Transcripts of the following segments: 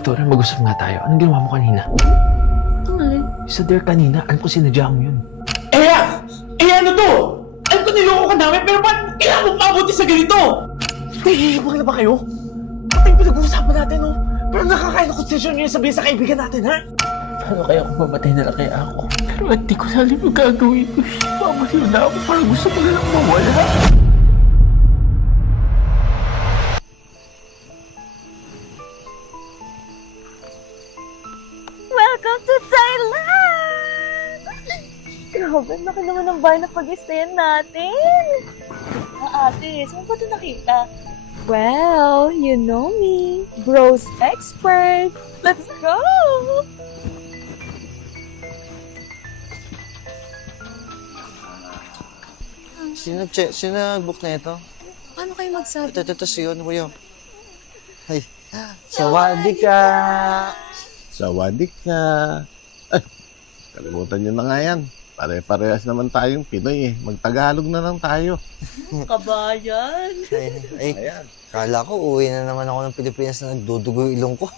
Victoria, mag-usap nga tayo. Anong ginawa mo kanina? Alin? Sa dare kanina, alam ko sinadya mo yun. Ano to? Alam ko niloko ka namin, pero ba't kailangan mo mabuti sa ganito? Nahihibang na ba kayo? Ito yung pinag-uusapan natin, oh. Pero nakakain ako session nyo yung sabihin sa kaibigan natin, ha? Paano kaya kung mamatay na lang kaya ako? Pero hindi ko alam yung gagawin ko. Mamaliw na ako, parang gusto ko na lang mawala. Welcome to Thailand! Grabe, laki naman ang bahay na pag-stayan natin. Ate, saan ba ito nakita? Well, you know me. Bros expert. Let's go! Sino nag-book na ito? Paano kayo magsabi? Ito si Yon, kuya. Ay, sawadee ka! Sawadik ka. Ay, kalimutan nyo na nga yan. Pare-parehas naman tayong Pinoy eh. Magtagalog na lang tayo. Kabayan. Ay, kala ko uwi na naman ako ng Pilipinas na nagdudugo yung ilong ko.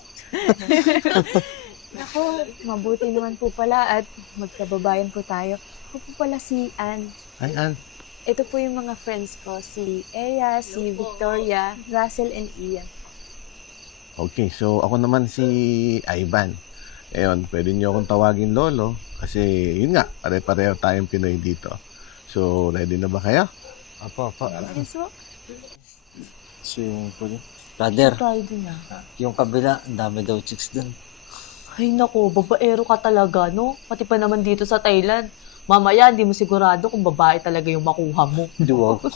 Ako, mabuti naman po pala at magkababayan po tayo. Ako po pala si Ann. Ay, Ann. Ito po yung mga friends ko, si Eya, si Victoria, Russell, and Ian. Okay, so ako naman si Ivan. Ngayon, pwede nyo akong tawagin Lolo kasi yun nga, pare-pareho tayong Pinoy dito. So, ready na ba kayo? Apo. Yes, po. Brother, Tayo din na. yung kabila, ang dami daw chicks dun. Ay nako, babaero ka talaga, no? Pati pa naman dito sa Thailand. Mamaya, hindi mo sigurado kung babae talaga yung makuha mo. Duwag.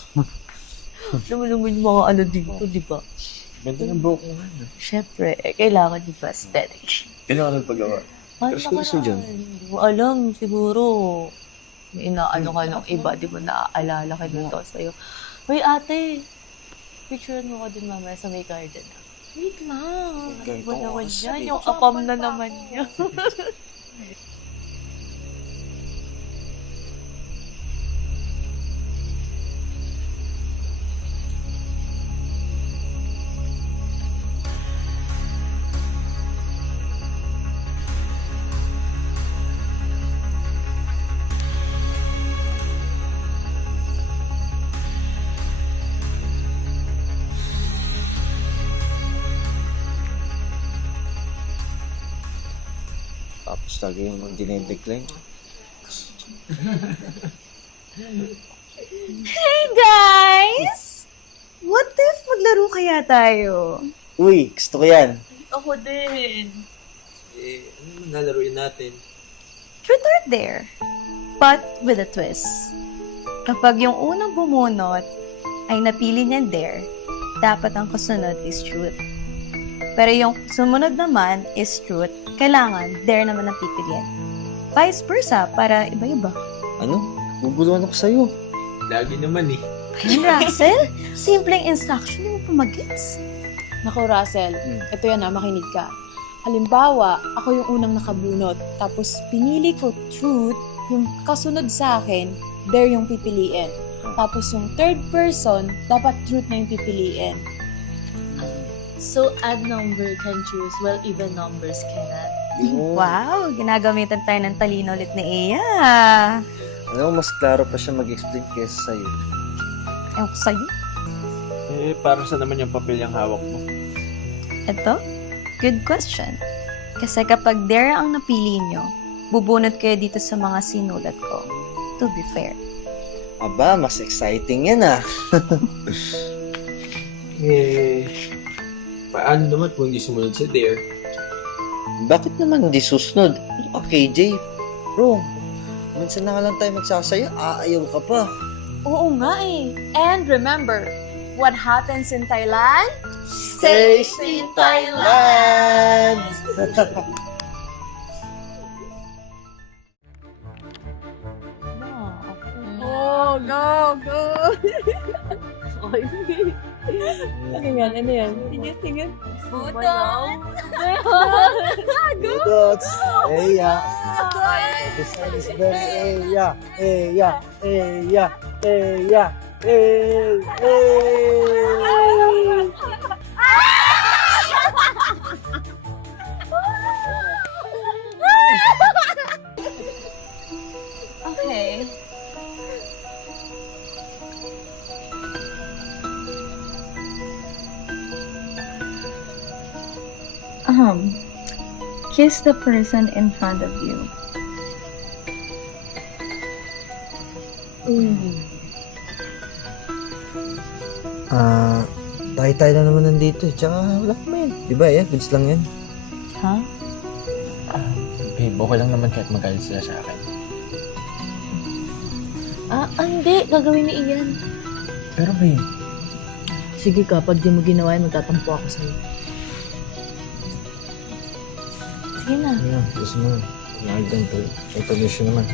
Alam mo naman yung mga ano dito, di ba? Ganda ng buhok mo nga. Siyempre, kailangan di ba aesthetic. Kailangan ng paggawa. Gusto dyan. Hindi mo alam, siguro. May inaano ka ng iba, di ba naaalala ka dito sa'yo. Uy, ate, picturean mo ka din mamaya sa may garden. Wait lang. Ano ba naman yan? Yung apam na naman yan. Tapos lagi yung dinidecline. Hey guys! What if maglaro kaya tayo? Uy, gusto ko yan. Ako din. Ano nalaruin natin? Truth or dare? But with a twist. Kapag yung unang bumunot ay napili niya dare, dapat ang kasunod is truth. Pero yung sumunod naman is truth, kailangan dare naman ang pipiliin. Vice versa, para iba-iba. Ano? Bubuluan ako sa'yo. Lagi naman eh. Ayun, Russell, simpleng instruction yung pumagits. Nako, Russell, ito yan makinig ka. Halimbawa, ako yung unang nakabunot, tapos pinili ko truth, yung kasunod sa akin, dare yung pipiliin. Tapos yung third person, dapat truth na yung pipiliin. So, odd number can choose while even numbers cannot. Wow, ginagamitan tayo ng talino ulit ni Iya. Alam mo, mas klaro pa siya mag-explain kaysa sa'yo. Ewan ko sa'yo. Para sa naman yung papel yung hawak mo? Ito? Good question. Kasi kapag dare ang napili nyo, bubunot kayo dito sa mga sinulat ko. To be fair. Aba, mas exciting yan ah. Paano naman kung hindi sumunod sa dare? Bakit naman hindi susunod? Ano ka, KJ? Bro, minsan na nga lang tayo magsasaya, aayaw ka pa. Oo nga eh. And remember, what happens in Thailand? Stays in Thailand! Oh, go, go! Ano yan? Ano yan? Tingin. Buton! Dots! Eya! The sun is very eya! Eya! Eya! Eya! Eya! Kiss the person in front of you. Tayo na naman nandito. Tsaka wala naman. Diba, goods lang yan. Ha? Babe, okay lang naman kahit magalit sila sa akin. Hindi. Gagawin ni Ian. Pero babe, Sige ka, pag di mo ginawa yan, magtatampo ako sa'yo. Sige na. Gusto mo. Nakagdan to. May permission naman.